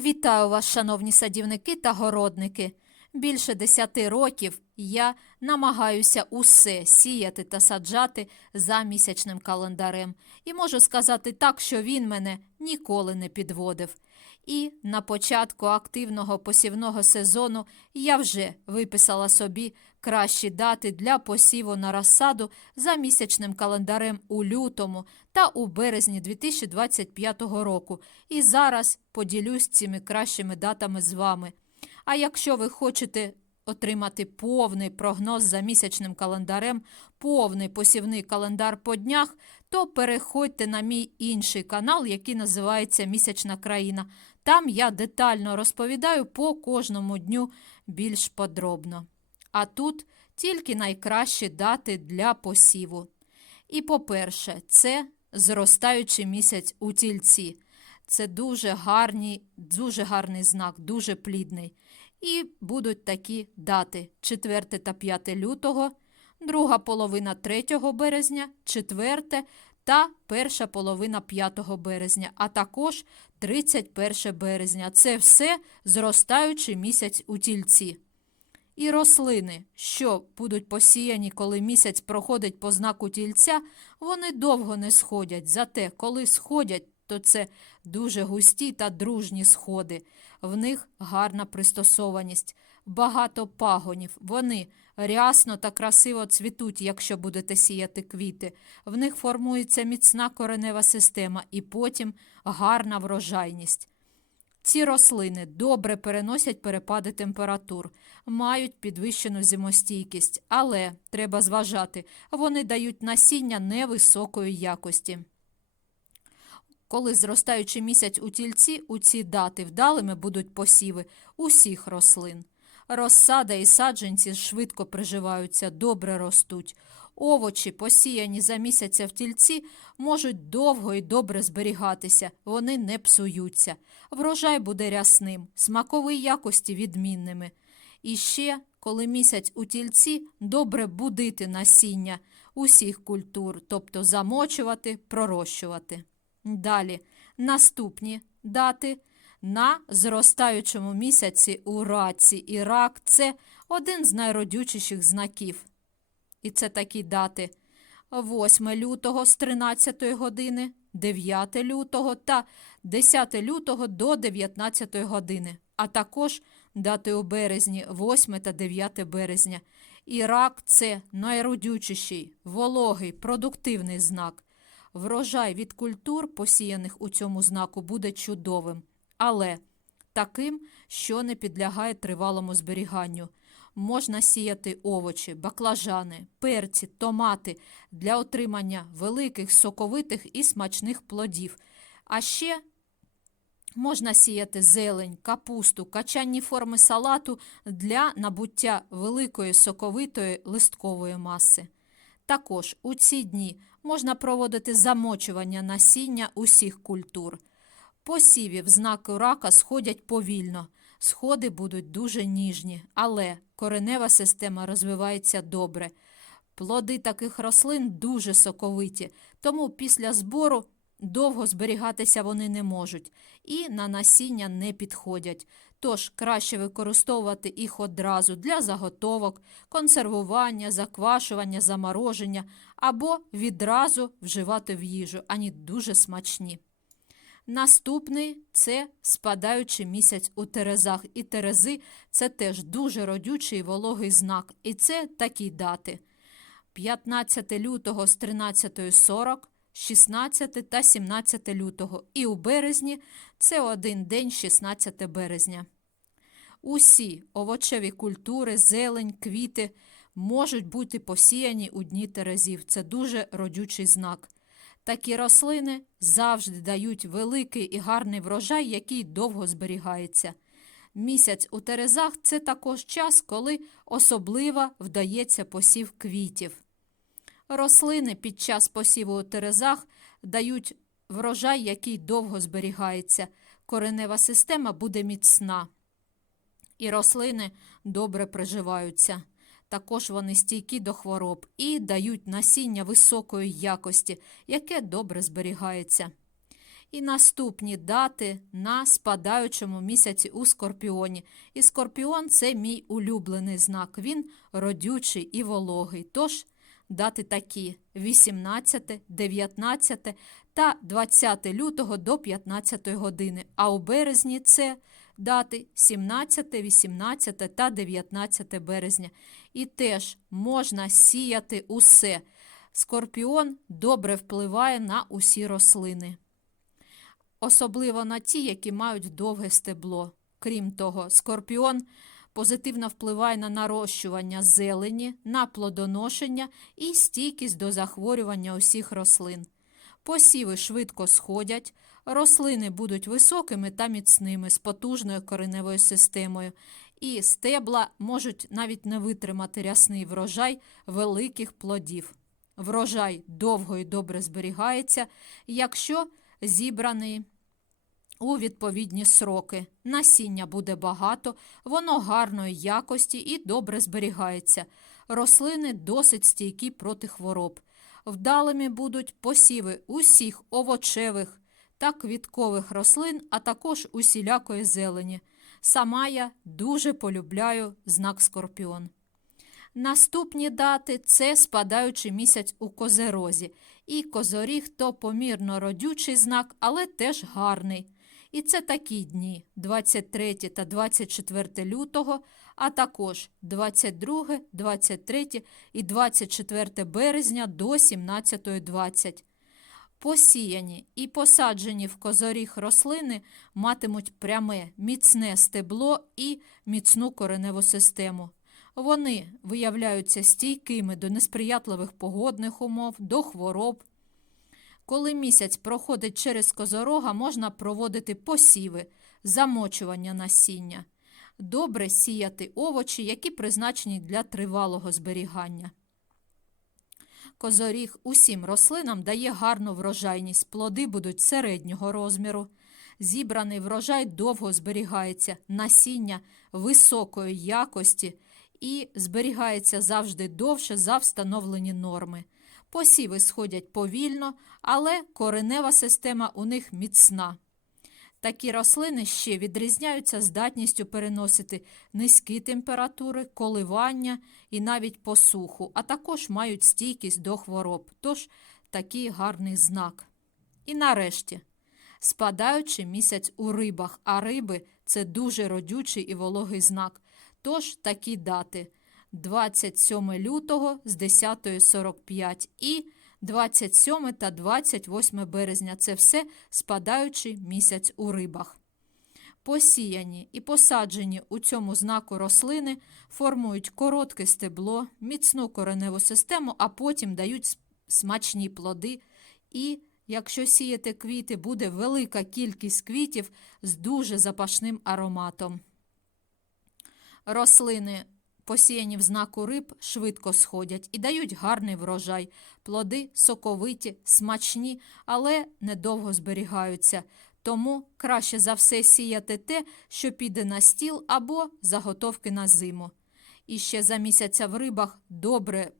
Вітаю вас, шановні садівники та городники. Більше десяти років я намагаюся усе сіяти та саджати за місячним календарем. І можу сказати так, що він мене ніколи не підводив. І на початку активного посівного сезону я вже виписала собі кращі дати для посіву на розсаду за місячним календарем у лютому та у березні 2025 року. І зараз поділюсь цими кращими датами з вами. А якщо ви хочете отримати повний прогноз за місячним календарем, повний посівний календар по днях, то переходьте на мій інший канал, який називається Місячна країна. Там я детально розповідаю по кожному дню більш подробно. А тут тільки найкращі дати для посіву. І, по-перше, це зростаючий місяць у тільці. Це дуже гарний, дуже гарний знак, дуже плідний. І будуть такі дати: 4 та 5 лютого, друга половина 3 березня, 4 та перша половина 5 березня, а також 31 березня. Це все зростаючий місяць у тільці. І рослини, що будуть посіяні, коли місяць проходить по знаку тільця, вони довго не сходять. Зате, коли сходять, то це дуже густі та дружні сходи. В них гарна пристосованість, багато пагонів. Вони рясно та красиво цвітуть, якщо будете сіяти квіти. В них формується міцна коренева система і потім гарна врожайність. Ці рослини добре переносять перепади температур, мають підвищену зимостійкість, але треба зважати, вони дають насіння невисокої якості. Коли зростаючий місяць у тільці, у ці дати вдалими будуть посіви усіх рослин. Розсада і саджанці швидко приживаються, добре ростуть. Овочі, посіяні за місяця в тільці, можуть довго і добре зберігатися, вони не псуються. Врожай буде рясним, смакові якості відмінними. І ще, коли місяць у тільці, добре будити насіння усіх культур, тобто замочувати, пророщувати. Далі, наступні дати на зростаючому місяці у раці і рак це один з найродючіших знаків. І це такі дати 8 лютого з 13 години, 9 лютого та 10 лютого до 19 години, а також дати у березні 8 та 9 березня. І рак це найродючіший, вологий, продуктивний знак. Врожай від культур, посіяних у цьому знаку, буде чудовим, але таким, що не підлягає тривалому зберіганню. Можна сіяти овочі, баклажани, перці, томати для отримання великих, соковитих і смачних плодів. А ще можна сіяти зелень, капусту, качанні форми салату для набуття великої соковитої листкової маси. Також у ці дні можна проводити замочування насіння усіх культур. Посівів знаку рака сходять повільно. Сходи будуть дуже ніжні, але коренева система розвивається добре. Плоди таких рослин дуже соковиті, тому після збору довго зберігатися вони не можуть і на насіння не підходять. Тож краще використовувати їх одразу для заготовок, консервування, заквашування, замороження або відразу вживати в їжу, ані дуже смачні. Наступний це спадаючий місяць у терезах. І терези це теж дуже родючий і вологий знак. І це такі дати: 15 лютого з 13.40, 16 та 17 лютого. І у березні це один день 16 березня. Усі овочеві культури, зелень, квіти можуть бути посіяні у дні терезів. Це дуже родючий знак. Такі рослини завжди дають великий і гарний врожай, який довго зберігається. Місяць у терезах це також час, коли особливо вдається посів квітів. Рослини під час посіву у терезах дають врожай, який довго зберігається. Коренева система буде міцна. І рослини добре приживаються. Також вони стійкі до хвороб і дають насіння високої якості, яке добре зберігається. І наступні дати на спадаючому місяці у Скорпіоні. І Скорпіон це мій улюблений знак. Він родючий і вологий. Тож дати такі: 18, 19 та 20 лютого до 15 години. А у березні це дати 17, 18 та 19 березня. І теж можна сіяти усе. Скорпіон добре впливає на усі рослини особливо на ті, які мають довге стебло. Крім того, скорпіон позитивно впливає на нарощування зелені, на плодоношення і стійкість до захворювання усіх рослин. Посіви швидко сходять, рослини будуть високими та міцними з потужною кореневою системою, і стебла можуть навіть не витримати рясний врожай великих плодів. Врожай довго і добре зберігається, якщо зібраний у відповідні сроки. Насіння буде багато, воно гарної якості і добре зберігається. Рослини досить стійкі проти хвороб. Вдалими будуть посіви усіх овочевих та квіткових рослин, а також усілякої зелені. Сама я дуже полюбляю знак Скорпіон. Наступні дати це спадаючий місяць у козерозі. І козоріг то помірно родючий знак, але теж гарний. І це такі дні 23 та 24 лютого, а також 22, 23 і 24 березня до 17.20. Посіяні і посаджені в козоріг рослини матимуть пряме, міцне стебло і міцну кореневу систему. Вони виявляються стійкими до несприятливих погодних умов, до хвороб. Коли місяць проходить через козорога, можна проводити посіви, замочування насіння. Добре сіяти овочі, які призначені для тривалого зберігання. Козоріг усім рослинам дає гарну врожайність, плоди будуть середнього розміру. Зібраний врожай довго зберігається, насіння високої якості і зберігається завжди довше за встановлені норми. Посіви сходять повільно, але коренева система у них міцна. Такі рослини ще відрізняються здатністю переносити низькі температури, коливання і навіть посуху, а також мають стійкість до хвороб, тож такий гарний знак. І нарешті, спадаючи місяць у рибах, а риби це дуже родючий і вологий знак. Тож такі дати 27 лютого з 10.45 і 27 та 28 березня це все спадаючий місяць у рибах. Посіяні і посаджені у цьому знаку рослини формують коротке стебло, міцну кореневу систему, а потім дають смачні плоди. І, якщо сіяти квіти, буде велика кількість квітів з дуже запашним ароматом. Рослини посіяні в знаку риб, швидко сходять і дають гарний врожай. Плоди соковиті, смачні, але недовго зберігаються. Тому краще за все сіяти те, що піде на стіл або заготовки на зиму. І ще за місяця в рибах добре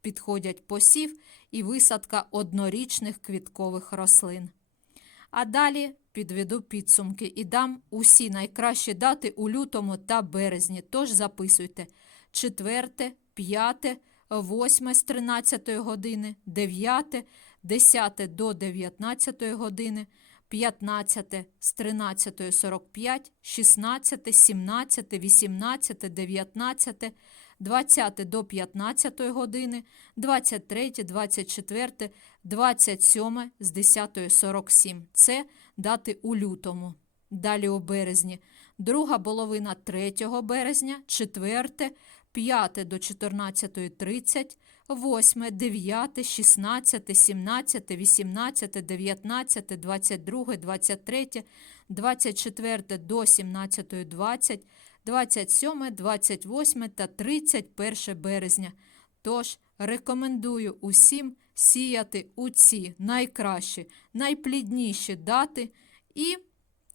підходять посів і висадка однорічних квіткових рослин. А далі підведу підсумки і дам усі найкращі дати у лютому та березні. Тож записуйте 4, 5, 8 з 13 години, 9, 10 до 19 години, 15 з 13.45, 16, 17, 18, 19, 20 до 15 години, 23, 24, 27 з 10.47. Це дати у лютому. Далі у березні. Друга половина 3 березня, 4, 5 до 14.30, 8, 9, 16, 17, 18, 19, 22, 23, 24 до 17.20, 27, 28 та 31 березня. Тож рекомендую усім сіяти у ці найкращі, найплідніші дати, і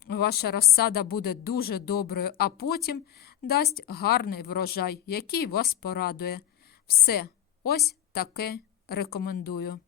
ваша розсада буде дуже доброю, а потім дасть гарний врожай, який вас порадує. Все, ось таке рекомендую.